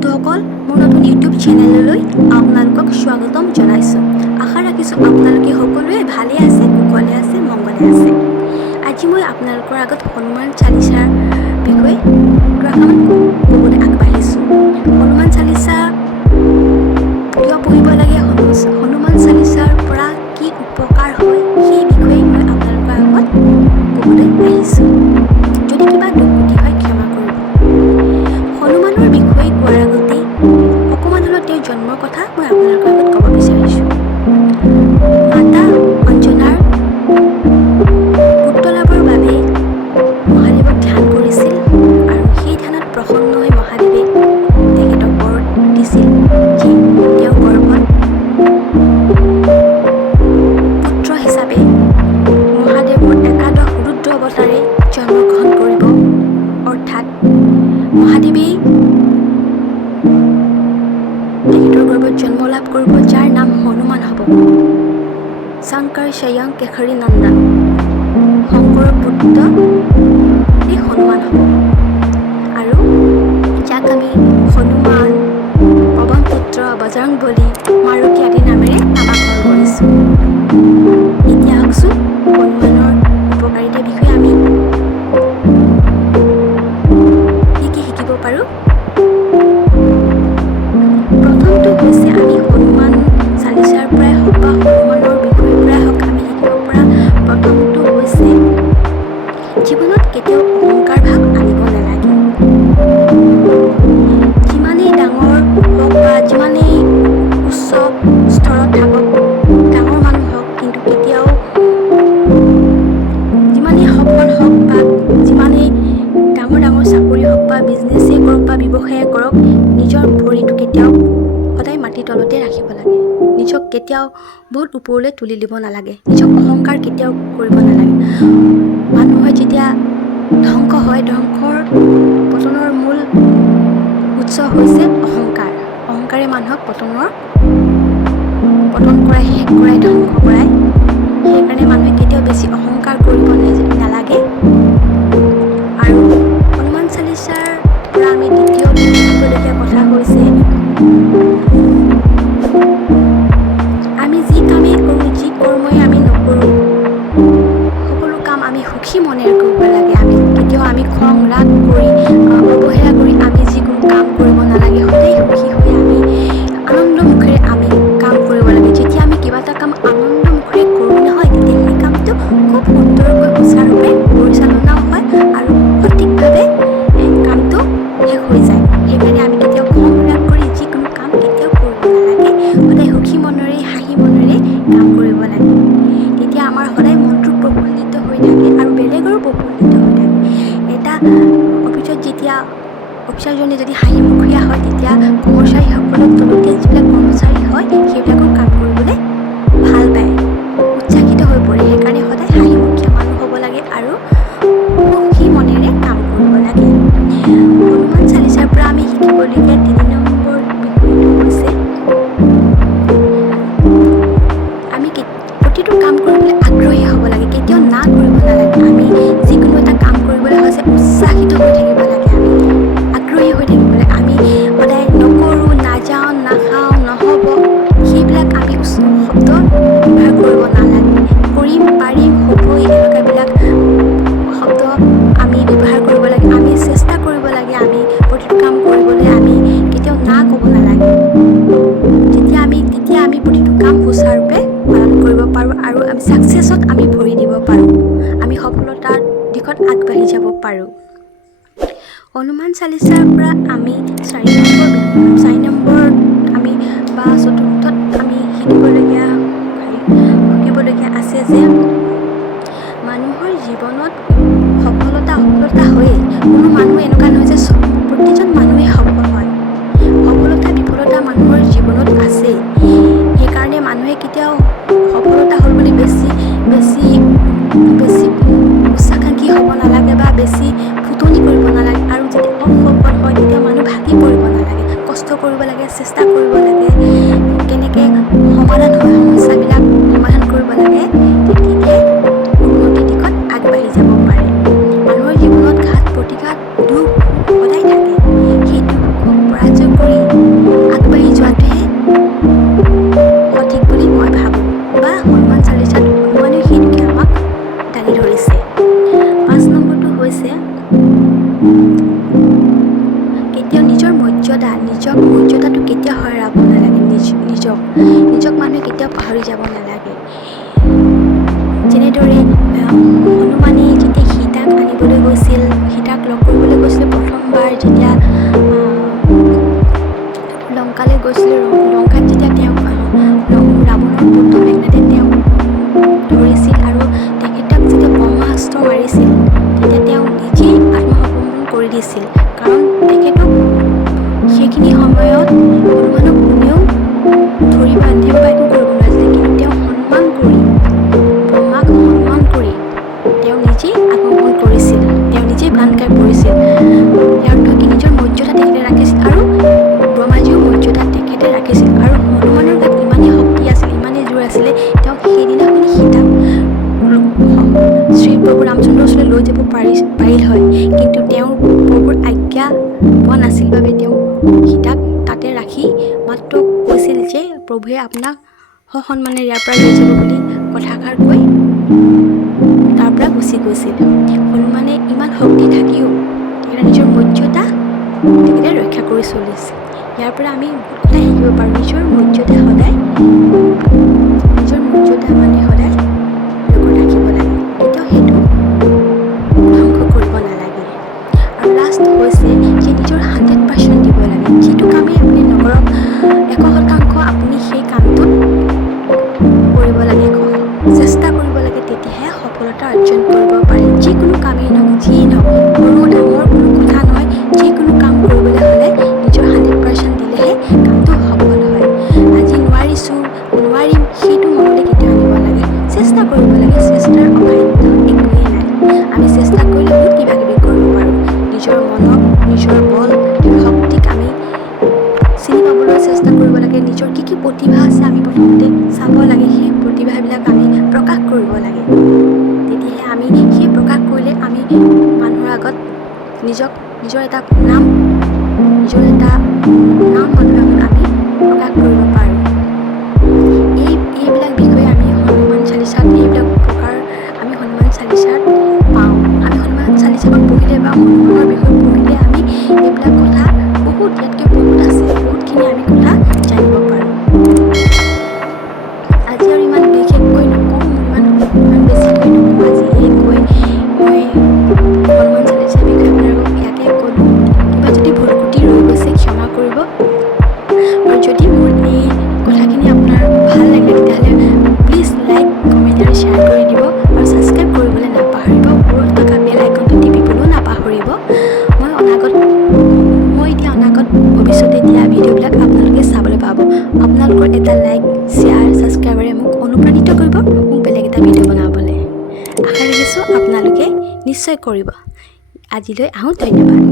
বন্ধুসকল, মোৰ নতুন ইউটিউব চেনেললৈ আপোনালোকক স্বাগতম জনাইছোঁ। আশা ৰাখিছোঁ আপোনালোকে সকলোৱে ভালে আছে, কুশলে আছে, মংগলে আছে। আজি মই আপোনালোকৰ আগত হনুমান চালিচাৰ বিষয়ে দুআষাৰমান ক'বলৈ আগবাঢ়িছোঁ। হনুমান চালিচা কিয় পঢ়িব লাগে, হনুমান চালিচাৰ পৰা কি উপকাৰ হয়, সেই বিষয়ে মই আপোনালোকৰ আগত ক'বলৈ আহিছোঁ। যদি কিবা দুৰ্গতি হয় ক্ষমা কৰিব। হনুমানৰ বিষয়ে কোৱাৰ আগতে অকণমান হ'লেও তেওঁৰ জন্মৰ কথা মই আপোনালোকৰ আগত ক'ব বিচাৰিছোঁ। মাতা অঞ্জনাৰ পুত্ৰ লাভৰ বাবে মহাদেৱক ধ্যান কৰিছিল আৰু সেই ধ্যানত প্ৰসন্ন হৈ মহাদেৱে তেখেতক বৰ দিছিল যে তেওঁৰ গৰ্ভত পুত্ৰ হিচাপে মহাদেৱৰ একাদশ ৰুদ্ৰ অৱতাৰে জন্মগ্ৰহণ কৰিব, অৰ্থাৎ মহাদেৱেই তেখেতৰ গৰ্ভত জন্ম লাভ কৰিব, যাৰ নাম হনুমান হ'ব। শংকৰ স্বয়ং কেশৰী নন্দন, শংকৰৰ পুত্ৰ এই হনুমান হ'ব আৰু যাক আমি হনুমান, পৱন পুত্ৰ, বজৰং বলী, মাৰুতি আদি নামেৰে নামাকৰণ কৰিছোঁ। এতিয়া আহকচোন হনুমানৰ উপকাৰিতাৰ বিষয়ে আমি কি কি শিকিব পাৰোঁ। প্ৰথমটো হৈছে আমি হনুমান চালিচাৰ পৰাই হওক বা হনুমানৰ বিষয়ৰ পৰাই হওক আমি শিকিব পৰা প্ৰথমটো হৈছে জীৱনত কেতিয়াও অহংকাৰ ভাৱ আনিব নালাগে। যিমানেই ডাঙৰ হওক বা যিমানেই উচ্চ স্তৰত থাকক, ডাঙৰ মানুহ হওক, কিন্তু কেতিয়াও যিমানেই সফল হওক বা যিমানেই ডাঙৰ ডাঙৰ চাকৰি হওক বা বিজনেছেই কৰক বা ব্যৱসায়ে কৰক, নিজৰ ভৰিটো কেতিয়াও সদায় মাটিৰ তলতে ৰাখিব লাগে। নিজক কেতিয়াও বহুত ওপৰলৈ তুলি দিব নালাগে। নিজক অহংকাৰ কেতিয়াও কৰিব নালাগে। মানুহে যেতিয়া ধ্বংস হয়, ধ্বংসৰ পতনৰ মূল উৎস হৈছে অহংকাৰ। অহংকাৰে মানুহক পতন কৰাই, শেষ কৰাই, ধ্বংস কৰাই। সেইকাৰণে মানুহে কেতিয়াও বেছি অহংকাৰ কৰিব নালাগে। আৰু হনুমান চালিচাৰ পৰা আমি দ্বিতীয়টো শিকিবলগীয়া কথা হৈছে আমি যি কামেই কৰোঁ, যি কৰ্মই আমি নকৰোঁ, সকলো কাম আমি সুখী মনেৰে কৰিব লাগে। কেতিয়াও আমি খং ৰাগ কৰি অৱহেলা কৰি আমি যিকোনো কাম কৰিব নালাগে। সদায় সুখী হৈ আমি আনন্দ মুখেৰে আমি কাম কৰিব লাগে। যেতিয়া আমি কিবা এটা কাম আনন্দ মুখেৰে কৰোঁ নহয়, তেতিয়া সেই কামটো খুব সুন্দৰকৈ সুচাৰুৰূপে পৰিচালনাও হয় আৰু সঠিকভাৱে কামটো শেষ হৈ যায়। সেইকাৰণে আমি কেতিয়াও খং ৰাগ কৰি যিকোনো কাম কেতিয়াও কৰিব নালাগে। সদায় সুখী মনেৰে, হাঁহি মনেৰে কাম কৰিব লাগে। তেতিয়া আমাৰ সদায় মনটো প্ৰফুল্লিত হৈ থাকে আৰু বেলেগৰো প্ৰফুল্লিত হৈ থাকে। এটা অফিচত যেতিয়া অফিচাৰজনে যদি হাঁহিমুখীয়া হয়, তেতিয়া কৰ্মচাৰীসকলক তলতীয়া যিবিলাক কৰ্মচাৰী হয় সেইবিলাকো কাম কৰিবলৈ ভাল পায়, উৎসাহিত হৈ পৰে। সেইকাৰণে সদায় হাঁহিমুখীয়া মানুহ হ'ব লাগে আৰু সুখী মনেৰে কাম কৰিব লাগে। হনুমান চালিচাৰ পৰা আমি শিকিবলগীয়া ৩ নম্বৰ বিষয়টো হৈছে আমি প্ৰতিটো কাম কৰিবলৈ আগ্ৰহী হ'ব লাগে। কেতিয়াও না কৰিব নালাগে। আমি যিকোনো এটা কাম কৰিবলৈ হৈছে উৎসাহিত হৈ থাকিব লাগে। আমি আগ্ৰহী হৈ থাকিব লাগে। আমি সদায় নকৰোঁ, নাযাওঁ, নাখাওঁ, নহ'ব, সেইবিলাক আমি শব্দ ব্যৱহাৰ কৰিব নালাগে। কৰিম, পাৰিম, হ'বই, এনেকুৱাবিলাক শব্দ আমি ব্যৱহাৰ কৰিব লাগে। আমি চেষ্টা কৰিব লাগে। আমি প্ৰতিটো কাম কৰিবলৈ আমি কেতিয়াও না ক'ব নালাগে। তেতিয়া আমি প্ৰতিটো কাম সুচাৰুৰূপে পালন কৰিব পাৰোঁ আৰু আমি ছাকচেছত আমি ভৰি দিব পাৰোঁ। আমি সফলতাৰ দিশত আগবাঢ়ি যাব পাৰোঁ। হনুমান চালিচাৰ পৰা আমি 4 নম্বৰত আমি বা চতুৰ্থত আমি শিকিবলগীয়া আছে যে মানুহৰ জীৱনত সফলতা হয়েই। কোনো মানুহ এনেকুৱা নহয় যে প্ৰতিজন মানুহে সফল হয়। সফলতা বিফলতা মানুহৰ জীৱনত আছেই। সেইকাৰণে মানুহে কেতিয়াও সফলতা হ'ল বুলি বেছি উচ্চাকাংক্ষী হ'ব নালাগে বা বেছি ফুটনি কৰিব নালাগে। আৰু যদি অসফল হয় তেতিয়া মানুহ ভাগি পৰিব নালাগে। কষ্ট কৰিব লাগে, চেষ্টা কৰিব লাগে, কেনেকৈ সমাধান হয় সমস্যাবিলাক সমাধান কৰিব লাগে। তেতিয়াহে উন্নতিৰ দিশত আগবাঢ়ি যাব পাৰে। মানুহৰ জীৱনত ঘাত প্ৰতিঘাত, দুখ সদায় থাকে। সেই দুখক পৰাজয় কৰি কেতিয়াও নিজৰ মৰ্যাদাটো কেতিয়াও হেৰাব নালাগে। নিজক মানুহে কেতিয়াও পাহৰি যাব নালাগে। যেনেদৰে হনুমানে যেতিয়া সীতাক আনিবলৈ গৈছিল, সীতাক লগ কৰিবলৈ গৈছিল প্ৰথমবাৰ যেতিয়া লংকালৈ গৈছিল, লংকাত যেতিয়া তেওঁক ৰাৱণৰ পুত্ৰ মেঘনাদে তেওঁক ধৰিছিল আৰু তেখেতক যেতিয়া ব্ৰহ্মাস্ত্ৰ মাৰিছিল, তেতিয়া তেওঁ নিজেই আত্মসমৰ্পণ কৰি দিছিল। কাৰণ তেখেতক সেইখিনি সময়ত হনুমানক কোনেও ধৰিব আনিব বা একো কৰিব নোৱাৰিছিলে, কিন্তু তেওঁ ব্ৰহ্মাক সন্মান কৰি তেওঁ নিজেই আত্মসমৰ্পণ কৰিছিল, তেওঁ নিজেই গান গাই পৰিছিল। ইয়াৰ অৰ্থ কি? নিজৰ মৰ্যাদা তেখেতে ৰাখিছিল আৰু ব্ৰহ্মাজীও মৰ্যাদা তেখেতে ৰাখিছিল। আৰু হনুমানৰ গাত ইমানেই শক্তি আছিল, ইমানেই জোৰ আছিলে, তেওঁ সেইদিনাখনি সীতাক শ্ৰী প্ৰভু ৰামচন্দ্ৰৰ ওচৰলৈ লৈ যাব পাৰিল হয়, কিন্তু তেওঁৰ প্ৰভুৰ আজ্ঞা পোৱা নাছিল বাবে তেওঁ সীতাক তাতে ৰাখি মাত্ৰ কৈছিল যে প্ৰভুৱে আপোনাক সসন্মানে ইয়াৰ পৰা লৈ যাব বুলি কথাষাৰ কৈ তাৰ পৰা গুচি গৈছিল। হনুমানে ইমান শক্তি থাকিও তেখেতে নিজৰ মৰ্যাদা তেখেতে ৰক্ষা কৰি চলিছিল। ইয়াৰ পৰা আমি বহুত কথা শিকিব পাৰোঁ। নিজৰ মৰ্যাদা মানে সদায় লগত ৰাখিব লাগে, কেতিয়াও সেইটো ধ্বংস কৰিব নালাগে। আৰু লাষ্ট হৈছে যে নিজৰ 100% দিব লাগে। যিটো কামেই আপুনি নকৰক 100% আপুনি সেই কামটোত কৰিব লাগে, চেষ্টা কৰিব লাগে, তেতিয়াহে সফলতা অৰ্জন কৰিব পাৰে। যিকোনো কামেই নহওক, যিয়েই নহওক, সৰু ডাঙৰ কোনো কথা নহয়, যিকোনো কাম কৰিবলৈ হ'লে নিজৰ 100% দিলেহে কামটো সফল হয়। আজি নোৱাৰিম সেইটো মনলৈ কেতিয়াও আনিব লাগে, চেষ্টা কৰিব লাগে। চেষ্টাৰ অসাধ্য একোৱেই নাই। আমি চেষ্টা কৰিলে বহুত কিবা কিবি কৰিব পাৰোঁ। নিজৰ মনক, নিজৰ বল, নিজৰ শক্তিক আমি চিনি পাবলৈ চেষ্টা কৰিব লাগে। নিজৰ কি প্ৰতিভা আছে আমি প্ৰথমতে চাব লাগে, সেই প্ৰতিভাবিলাক আমি প্ৰকাশ কৰিব লাগে। তেতিয়াহে আমি সেই প্ৰকাশ কৰিলে আমি মানুহৰ আগত নিজৰ এটা নাম মানুহৰ আগত আমি প্ৰকাশ কৰিব পাৰোঁ। এইবিলাক বিষয়ে আমি হনুমান চালিচাত আমি হনুমান চালিচাত পাওঁ। আমি হনুমান চালিচাখন পঢ়িলে বা হনুমানৰ বিষয়ে পঢ়িলে আমি এইবিলাক কথা ইয়াতকৈ বহুত আছে, বহুতখিনি আমি কথা জানিব পাৰোঁ। আজি আৰু ইমান বিশেষকৈ নকওঁ, ইমান বেছিকৈ নকওঁ। আজি মই হনুমান চালিচাৰ বিষয়ে আপোনালোকক ইয়াতে ক'লোঁ। কিবা যদি ভুল ক্ৰুটি ৰৈ গৈছে ক্ষমা কৰিব। আৰু যদি মোৰ এই কথাখিনি আপোনাৰ ভাল লাগে তেতিয়াহ'লে প্লিজ লাইক, কমেণ্ট আৰু শ্বেয়াৰ কৰি দিব আৰু ছাবস্ক্ৰাইব কৰিবলৈ নাপাহৰিব। ওপৰত থকা বেল আইকনটো টিপিবলৈও নাপাহৰিব। মই এতিয়া অনাগত ভৱিষ্যতে দিয়া ভিডিঅ'বিলাক আপোনালোকে চাবলৈ পাব। আপোনালোকৰ এটা লাইক, শ্বেয়াৰ, ছাবস্ক্ৰাইবাৰে মোক অনুপ্ৰাণিত কৰিব মোক বেলেগ এটা ভিডিঅ' বনাবলৈ। আশা ৰাখিছোঁ আপোনালোকে নিশ্চয় কৰিব। আজিলৈ আহোঁ, ধন্যবাদ।